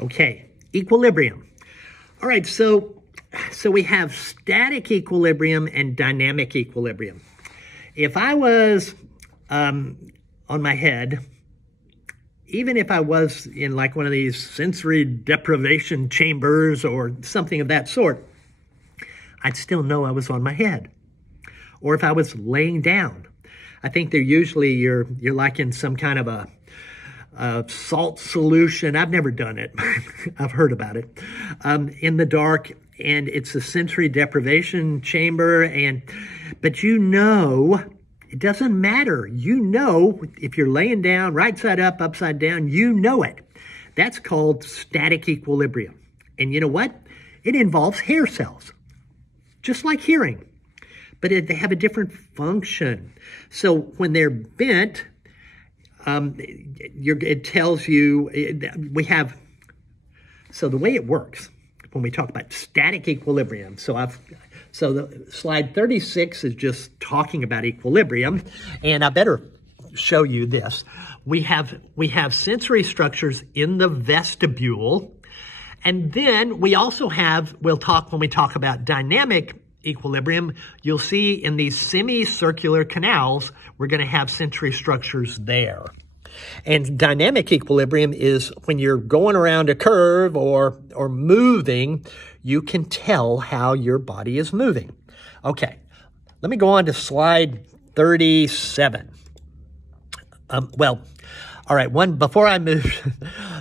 Okay, equilibrium. All right, so we have static equilibrium and dynamic equilibrium. If I was on my head, even if I was in like one of these sensory deprivation chambers or something of that sort, I'd still know I was on my head. Or if I was laying down, I think they're usually you're like in some kind of a salt solution. I've never done it. I've heard about it. In the dark, and it's a sensory deprivation chamber. But you know, it doesn't matter. You know, if you're laying down, right side up, upside down, you know it. That's called static equilibrium. And you know what? It involves hair cells, just like hearing. But they have a different function. So when they're bent, it tells you, so the way it works when we talk about static equilibrium, so the slide 36 is just talking about equilibrium, and I better show you this. We have sensory structures in the vestibule, and then we also have, when we talk about dynamic equilibrium, you'll see in these semicircular canals, we're going to have sensory structures there. And dynamic equilibrium is when you're going around a curve or moving, you can tell how your body is moving. Okay, let me go on to slide 37. All right, before I move,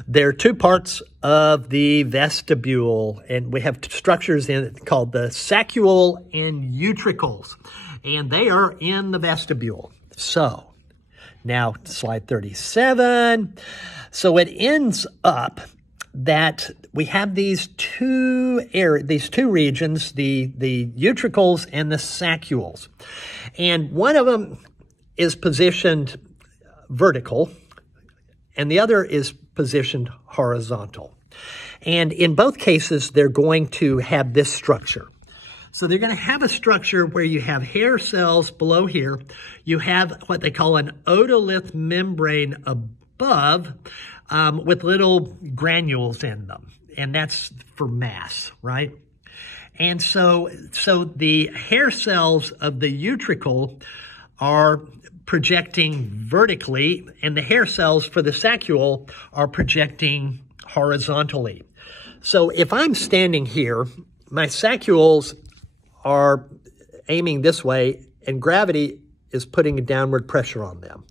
there are two parts of the vestibule, and we have structures in it called the saccule and utricles, and they are in the vestibule. So, now slide 37. So it ends up that we have these two regions, the utricles and the saccules, and one of them is positioned vertical, and the other is positioned horizontal. And in both cases, they're going to have this structure. So they're going to have a structure where you have hair cells below here. You have what they call an otolith membrane above with little granules in them. And that's for mass, right? And so the hair cells of the utricle are projecting vertically, and the hair cells for the saccule are projecting horizontally. So if I'm standing here, my saccules are aiming this way, and gravity is putting a downward pressure on them.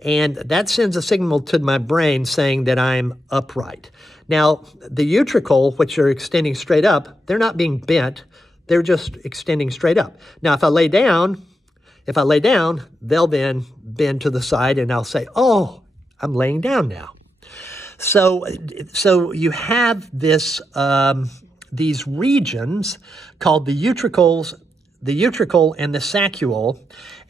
And that sends a signal to my brain saying that I'm upright. Now, the utricle, which are extending straight up, they're not being bent. They're just extending straight up. Now, if I lay down, they'll then bend to the side, and I'll say, oh, I'm laying down now. So you have this, these regions called the utricle and the saccule,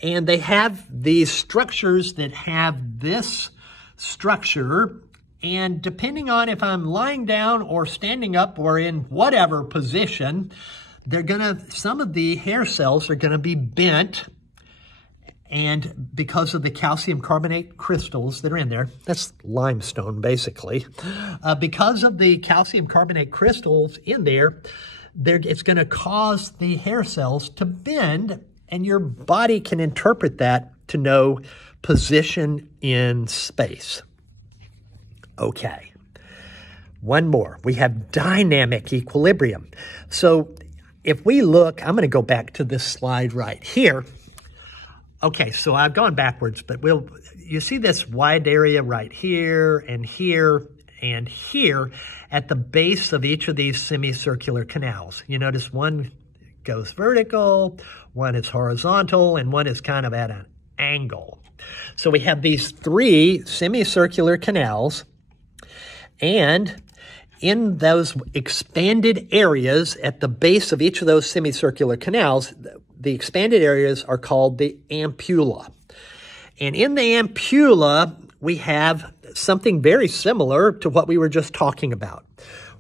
and they have these structures that have this structure, and depending on if I'm lying down or standing up or in whatever position, some of the hair cells are gonna be bent. And because of the calcium carbonate crystals that are in there, that's limestone basically, because of the calcium carbonate crystals in there, it's going to cause the hair cells to bend, and your body can interpret that to know position in space. Okay, one more. We have dynamic equilibrium. So if we look, I'm going to go back to this slide right here. Okay, so I've gone backwards, but you see this wide area right here and here and here at the base of each of these semicircular canals. You notice one goes vertical, one is horizontal, and one is kind of at an angle. So we have these three semicircular canals, and in those expanded areas at the base of each of those semicircular canals, the expanded areas are called the ampulla. And in the ampulla, we have something very similar to what we were just talking about.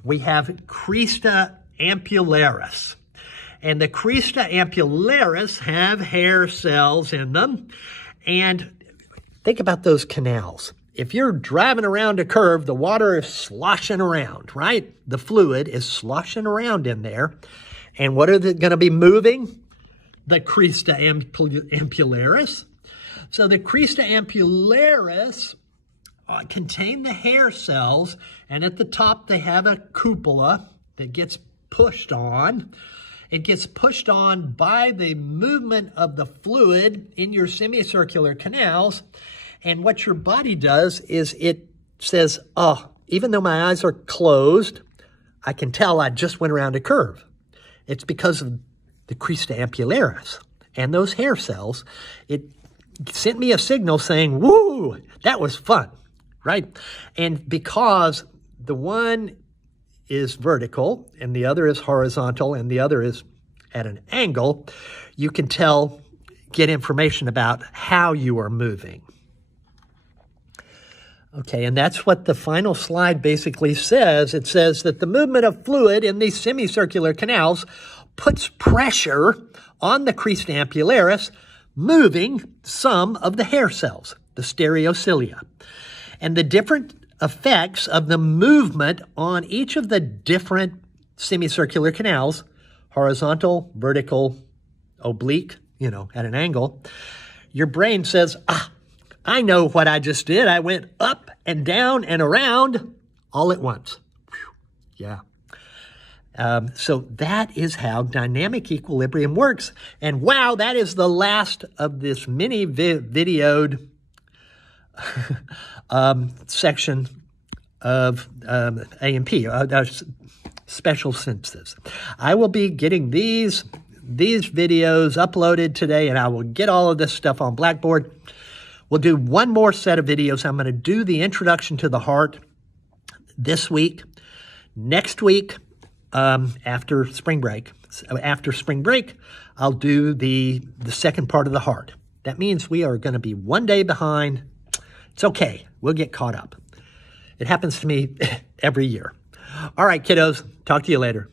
We have crista ampullaris. And the crista ampullaris have hair cells in them. And think about those canals. if you're driving around a curve, the water is sloshing around, right? The fluid is sloshing around in there. And what are they going to be moving? The crista ampullaris. So the crista ampullaris contain the hair cells, and at the top they have a cupola that gets pushed on. It gets pushed on by the movement of the fluid in your semicircular canals. And what your body does is it says, oh, even though my eyes are closed, I can tell I just went around a curve. It's because of the crista ampullaris and those hair cells. It sent me a signal saying, woo, that was fun, right? And because the one is vertical and the other is horizontal and the other is at an angle, you can get information about how you are moving. Okay, and that's what the final slide basically says. It says that the movement of fluid in these semicircular canals puts pressure on the crista ampullaris, moving some of the hair cells, the stereocilia. And the different effects of the movement on each of the different semicircular canals, horizontal, vertical, oblique, at an angle, your brain says, I know what I just did. I went up and down and around all at once. Whew. Yeah. So that is how dynamic equilibrium works. And wow, that is the last of this mini videoed section of A&P, special senses. I will be getting these videos uploaded today, and I will get all of this stuff on Blackboard. We'll do one more set of videos. I'm going to do the introduction to the heart this week. Next week, after spring break, I'll do the second part of the heart. That means we are going to be one day behind. It's okay. We'll get caught up. It happens to me every year. All right, kiddos. Talk to you later.